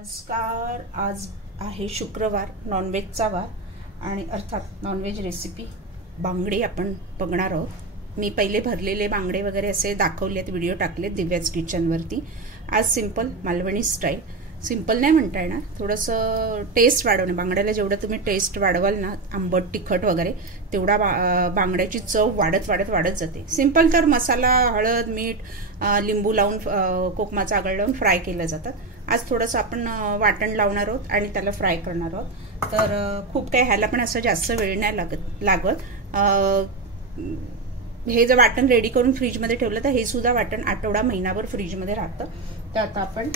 नमस्कार. आज आहे शुक्रवार, नॉनव्हेजचा वार आणि अर्थात नॉनव्हेज रेसिपी बांगडे आपण बघणार आहोत. मी पहिले भरलेले बांगडे वगैरे असे दाखवलेत, व्हिडिओ टाकलेत दिव्याज किचनवरती. आज सिंपल मालवणी स्टाईल, सिंपल नाही म्हणता येणार, थोडंसं टेस्ट वाढवणे. बांगड्याला जेवढं तुम्ही टेस्ट वाढवाल ना, आंबट तिखट वगैरे, तेवढा बांगड्याची चव वाढत जाते. सिंपल तर मसाला, हळद, मीठ, लिंबू लावून, कोकमाचा आगळ लावून फ्राय केलं जातं. आज थोडंसं आपण वाटण लावणार आहोत आणि त्याला फ्राय करणार आहोत. तर खूप काही ह्याला पण असं जास्त वेळ नाही लागत. हे जर वाटण रेडी करून फ्रीजमध्ये ठेवलं तर हे सुद्धा वाटण आठवडा महिनाभर फ्रीजमध्ये राहतं. तर आता आपण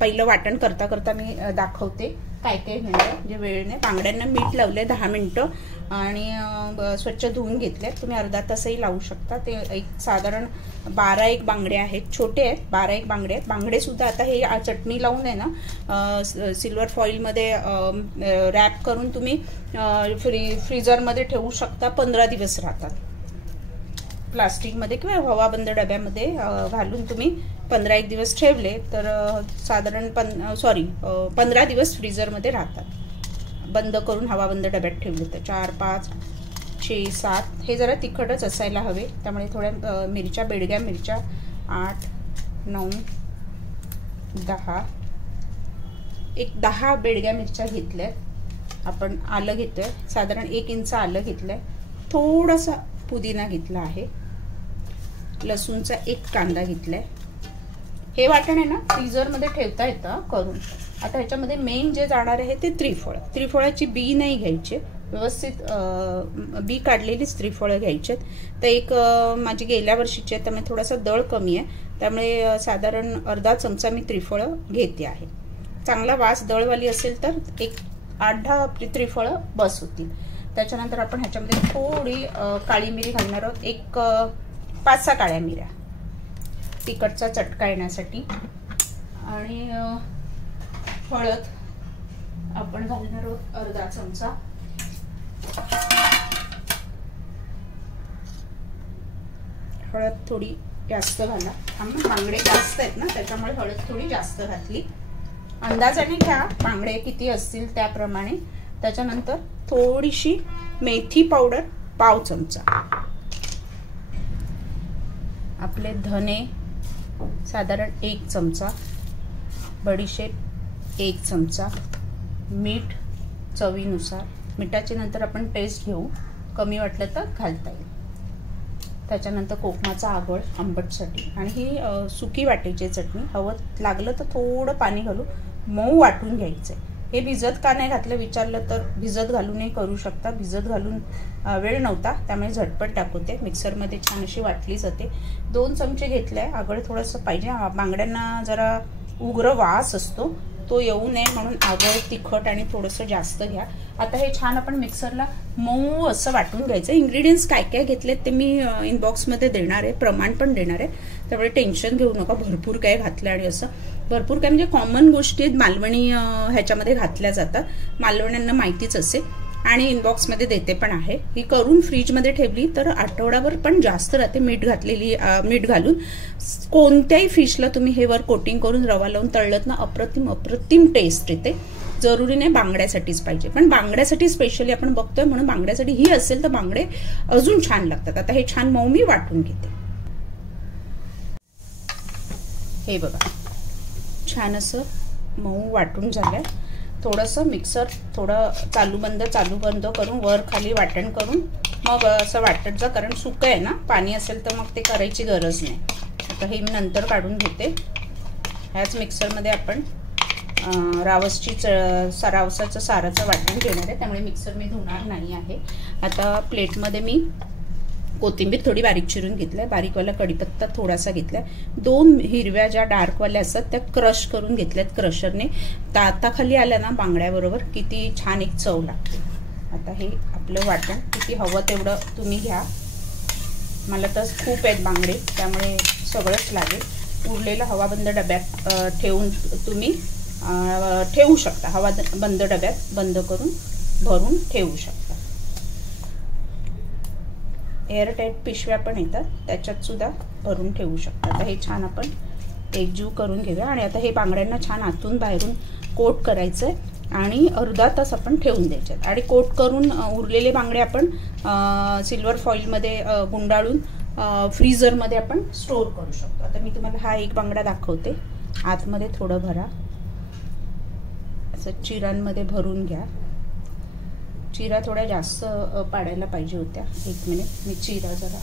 पहिलं वाटण करता मी दाखवते काय घेणार. म्हणजे वेळ नाही. बांगड्यांना मीठ लावले 10 मिनिटं आणि स्वच्छ धुवून घेतले. तुम्ही अर्धा तासही लावू शकता. ते एक साधारण 12-1 बांगडे आहेत, छोटे आहेत. 12-1 बांगडे आहेत. बांगडे सुद्धा आता हे चटणी लावून आहे ना, सिल्वर फॉइलमध्ये रॅप करून तुम्ही फ्रीजरमध्ये ठेवू शकता. 15 दिवस राहतात. प्लास्टिकमध्ये किंवा हवाबंद डब्यामध्ये घालून तुम्ही 15-1 दिवस ठेवले तर साधारण 15 दिवस फ्रीजरमध्ये राहतात. बंद करून हवाबंद डब्यात ठेवले तर 4, 5, 6, 7 हे जरा तिखटच असायला हवे. त्यामुळे थोड्या मिरच्या, बेडग्या मिरच्या 8, 9, 10, एक 10 बेडग्या मिरच्या घेतल्यात. आपण आलं घेतोय, साधारण 1 इंच आलं घेतलंय. थोडासा पुदिना घेतला आहे. लसूणचा 1 कांदा घेतलाय. हे वाटण आहे ना फ्रीजरमध्ये ठेवता येतं करून. आता ह्याच्यामध्ये मेन जे जाणार आहे ते त्रिफळाची बी नाही घ्यायची, व्यवस्थित बी काढलेलीच त्रिफळं घ्यायचे. तर एक माझी गेल्या वर्षीची आहे, त्यामुळे थोडासा दळ कमी आहे. त्यामुळे साधारण अर्धा चमचा मी त्रिफळं घेते आहे. चांगला वास दळवाली असेल तर एक 8-10 त्रिफळं बस होतील. त्याच्यानंतर आपण ह्याच्यामध्ये थोडी काळी मिरी घालणार आहोत. एक 5-6 काळ्या मिऱ्या तिखटचा चटका येण्यासाठी. आणि हळद आपण घालणार आहोत अर्धा चमचा. हळद थोडी जास्त घाला. बांगडे जास्त आहेत ना, त्याच्यामुळे हळद थोडी जास्त घातली. अंदाजाने घ्या बांगडे किती असतील त्याप्रमाणे. त्याच्यानंतर थोडीशी मेथी पावडर 1/2 चमचा. आपले धने साधारण 1 चमचा. बडीशेप 1 चमचा. मीठ चवीनुसार. मिठाची नंतर आपण टेस्ट घेऊ, कमी वाटलं तर घालता येईल. त्याच्यानंतर कोकमाचा आगळ आंबटसाठी. आणि ही सुकी वाटायची चटणी. हवं लागलं तर थोडं पाणी घालू मऊ वाटून घ्यायचं. हे भिजत का नाही घातलं विचारलं तर भिजत घालूनही करू शकता. भिजत घालून वेळ नव्हता त्यामुळे झटपट टाकवते. मिक्सरमध्ये छान अशी वाटली जाते. 2 चमचे घेतलाय. आगळ थोडंसं पाहिजे, बांगड्यांना जरा उग्र वास असतो, तो येऊ नये म्हणून आगळ तिखट आणि थोडंसं जास्त घ्या. आता हे छान आपण मिक्सरला मऊ असं वाटून घ्यायचं. इन्ग्रेडियंट्स काय घेतलेत ते मी इनबॉक्समध्ये देणार आहे, प्रमाण पण देणार आहे. त्यामुळे टेन्शन घेऊ नका भरपूर काय घातलं आणि असं. भरपूर काय म्हणजे कॉमन गोष्टी आहेत, मालवणी ह्याच्यामध्ये घातल्या जातात. मालवण्यांना माहितीच असेल आणि इनबॉक्समध्ये देते पण आहे. ही करून फ्रीजमध्ये ठेवली तर आठवडाभर पण जास्त राहते. मीठ घालून कोणत्याही फिशला तुम्ही हे वर कोटिंग करून रवा लावून तळलत ना, अप्रतिम टेस्ट येते. जरुरी नाही बांगड्यासाठीच पाहिजे, पण बांगड्यासाठी स्पेशली आपण बघतोय म्हणून बांगड्यासाठी ही असेल तर बांगडे अजून छान लागतात. आता हे छान मऊ मी वाटून घेते. हे बघा छान असं मऊ वाटून झालंय. थोडंसं मिक्सर थोडं चालू बंद करून वर खाली वाटण करून मग असं वाटत जा, कारण सुकं आहे ना, पाणी असेल तर मग ते करायची गरज नाही. आता हे मी नंतर काढून घेते. ह्याच मिक्सरमध्ये आपण रावसाचं साराचं वाटण घेणार आहे, त्यामुळे मिक्सर मी धुणार नाही आहे. आता प्लेटमध्ये मी कोथिंबीर थोडी बारीक चिरून घेतलाय. बारीकवाला कढीपत्ता थोडासा घेतलाय. 2 हिरव्या ज्या डार्कवाल्या असतात त्या क्रश करून घेतल्यात क्रशरने. दाताखाली आल्या ना बांगड्याबरोबर किती छान एक चव लागते. आता हे आपलं वाटण किती हवं तेवढं तुम्ही घ्या. मला तर खूप आहेत बांगडे त्यामुळे सगळंच लागेल. उरलेलं हवाबंद डब्यात ठेवून तुम्ही ठेवू शकता. हवाबंद डब्यात बंद करून भरून ठेवू शकता. एअरटाईट पिशव्या पण येतात, त्याच्यात सुद्धा भरून ठेवू शकता. आता हे छान आपण एकजीव करून घेऊया. आणि आता हे बांगड्यांना छान आतून बाहेरून कोट करायचं आहे आणि अर्धा तास आपण ठेवून द्यायचे. आणि कोट करून उरलेले बांगडे आपण सिल्वर फॉईलमध्ये गुंडाळून फ्रीझरमध्ये आपण स्टोर करू शकतो. आता मी तुम्हाला हा एक बांगडा दाखवते. आतमध्ये थोडं भरा, असं चिरांमध्ये भरून घ्या. चिरा थोड्या जास्त पाडायला पाहिजे होत्या. एक मिनिट, मी चिरा जरा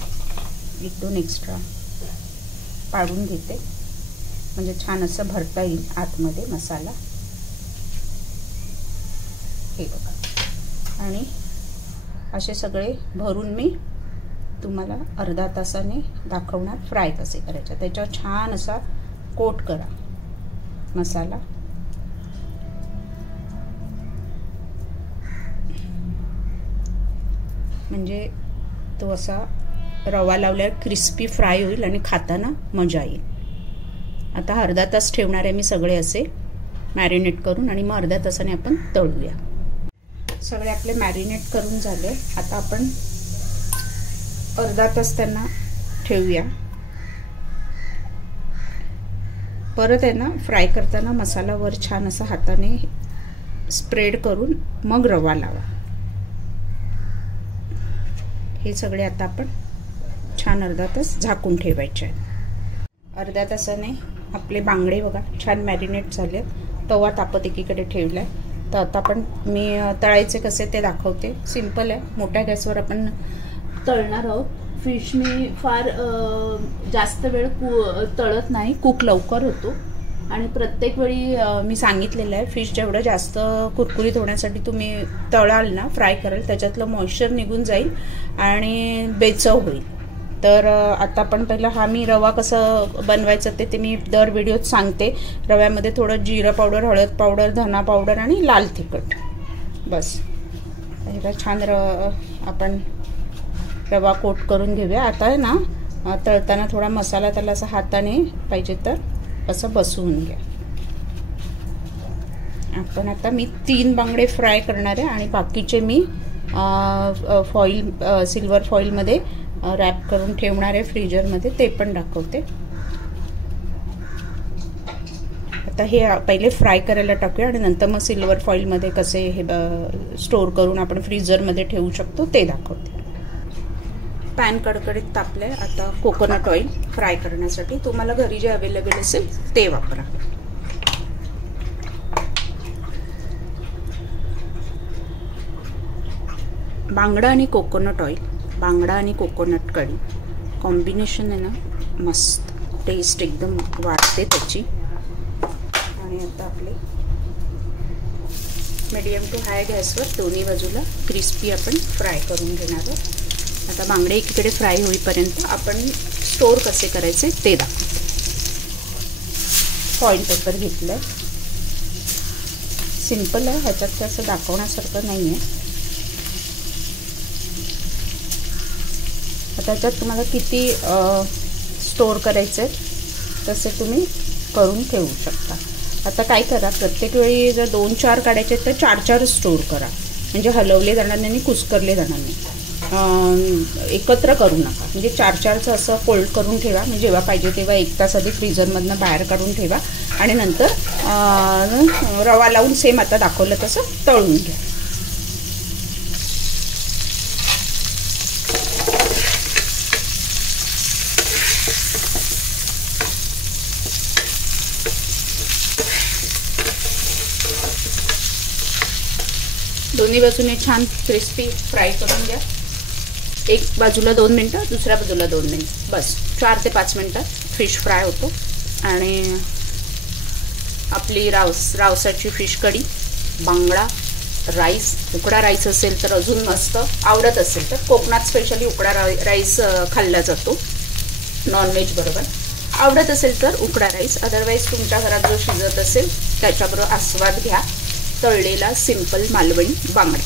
1-2 एक्स्ट्रा पाडून घेते, म्हणजे छान असं भरता येईल आतमध्ये मसाला. हे बघा. आणि असे सगळे भरून मी तुम्हाला अर्धा तासाने दाखवणार फ्राय कसे करायचे. त्याच्यावर छान असा कोट करा मसाला. म्हणजे तो असा रवा लावल्यावर क्रिस्पी फ्राय होईल आणि खाताना मजा येईल. आता अर्धा तास ठेवणार आहे मी सगळे असे मॅरिनेट करून, आणि मग अर्ध्या तासाने आपण तळूया. सगळे आपले मॅरिनेट करून झाले. आता आपण अर्धा तास त्यांना ठेवूया. परत आहे ना फ्राय करताना मसाला वर छान असा हाताने स्प्रेड करून मग रवा लावा. हे सगळे आता आपण छान अर्धा तास झाकून ठेवायचे आहेत. अर्ध्या तासाने आपले बांगडे बघा छान मॅरिनेट झाले. तवा तापत एकीकडे ठेवलाय. तर आता आपण मी तळायचे कसे ते दाखवते. सिंपल आहे. मोठ्या गॅसवर आपण तळणार आहोत. फिश मी फार जास्त वेळ तळत नाही, कुक लवकर होतो. आणि प्रत्येक वेळी मी सांगितलेलं आहे, फिश जेवढं जास्त कुरकुरीत होण्यासाठी तुम्ही तळाल ना, फ्राय कराल, त्याच्यातलं मॉइश्चर निघून जाईल आणि बेचव होईल. तर आता आपण पहिला हा मी रवा कसं बनवायचं ते मी दर व्हिडिओत सांगते. रव्यामध्ये थोडं जिरं पावडर, हळद पावडर, धना पावडर आणि लाल तिखट, बस. ह्याला छान आपण रवा कोट करून घेऊया. आता आहे ना तळताना थोडा मसाला त्याला असं हाताने पाहिजे तर असं बसवून घ्या. आपण आता मी 3 बांगडे फ्राय करणार आहे आणि बाकीचे मी सिल्वर फॉईलमध्ये रॅप करून ठेवणार आहे फ्रीजरमध्ये, ते पण दाखवते. आता हे पहिले फ्राय करायला टाकूया आणि नंतर मग सिल्वर फॉईलमध्ये कसे हे स्टोर करून आपण फ्रीजरमध्ये ठेवू शकतो ते दाखवते. पॅन कडकडीत तापले. आता कोकोनट ऑइल फ्राय करण्यासाठी तुम्हाला घरी जे अवेलेबल असेल ते वापरा. बांगडा आणि कोकोनट ऑइल, बांगडा आणि कोकोनट कढी कॉम्बिनेशन आहे ना मस्त, टेस्ट एकदम वाढते त्याची. आणि आता आपले मीडियम टू हाय गॅसवर दोन्ही बाजूला क्रिस्पी आपण फ्राय करून घेणार आहोत. आता बांगडे एकीकडे फ्राय होईपर्यंत आपण स्टोर कसे करायचे ते दाखवतो. फॉईल पेपर घेतलं आहे. सिंपल आहे, ह्याच्यात काय असं दाखवण्यासारखं नाही आहे. आता ह्याच्यात तुम्हाला किती स्टोर करायचे तसे तुम्ही करून ठेवू शकता. आता काय करा, प्रत्येक वेळी जर 2-4 काढायचे तर 4-4 स्टोर करा, म्हणजे हलवले जाणार नाही आणि कुस्करले जाणार नाही. एकत्र करू नका, म्हणजे 4-4चं असं फोल्ड करून ठेवा. म्हणजे जेव्हा पाहिजे तेव्हा 1 तास आधी फ्रीजरमधनं बाहेर काढून ठेवा आणि नंतर रवा लावून सेम आता दाखवलं तसं तळून घ्या. दोन्ही बाजूने छान क्रिस्पी फ्राय करून घ्या. एक बाजूला 2 मिनटं, दुसऱ्या बाजूला 2 मिनटं, बस 4 ते 5 मिनटात फिश फ्राय होतो. आणि आपली रावसाची फिश कढी, बांगडा, राईस, उकडा राईस असेल तर अजून मस्त. आवडत असेल तर कोकणात स्पेशली उकडा राईस खाल्ला जातो नॉनव्हेज बरोबर. आवडत असेल तर उकडा राईस, अदरवाईज तुमच्या घरात जो शिजत असेल त्याच्याबरोबर आस्वाद घ्या तळलेला सिंपल मालवणी बांगडा.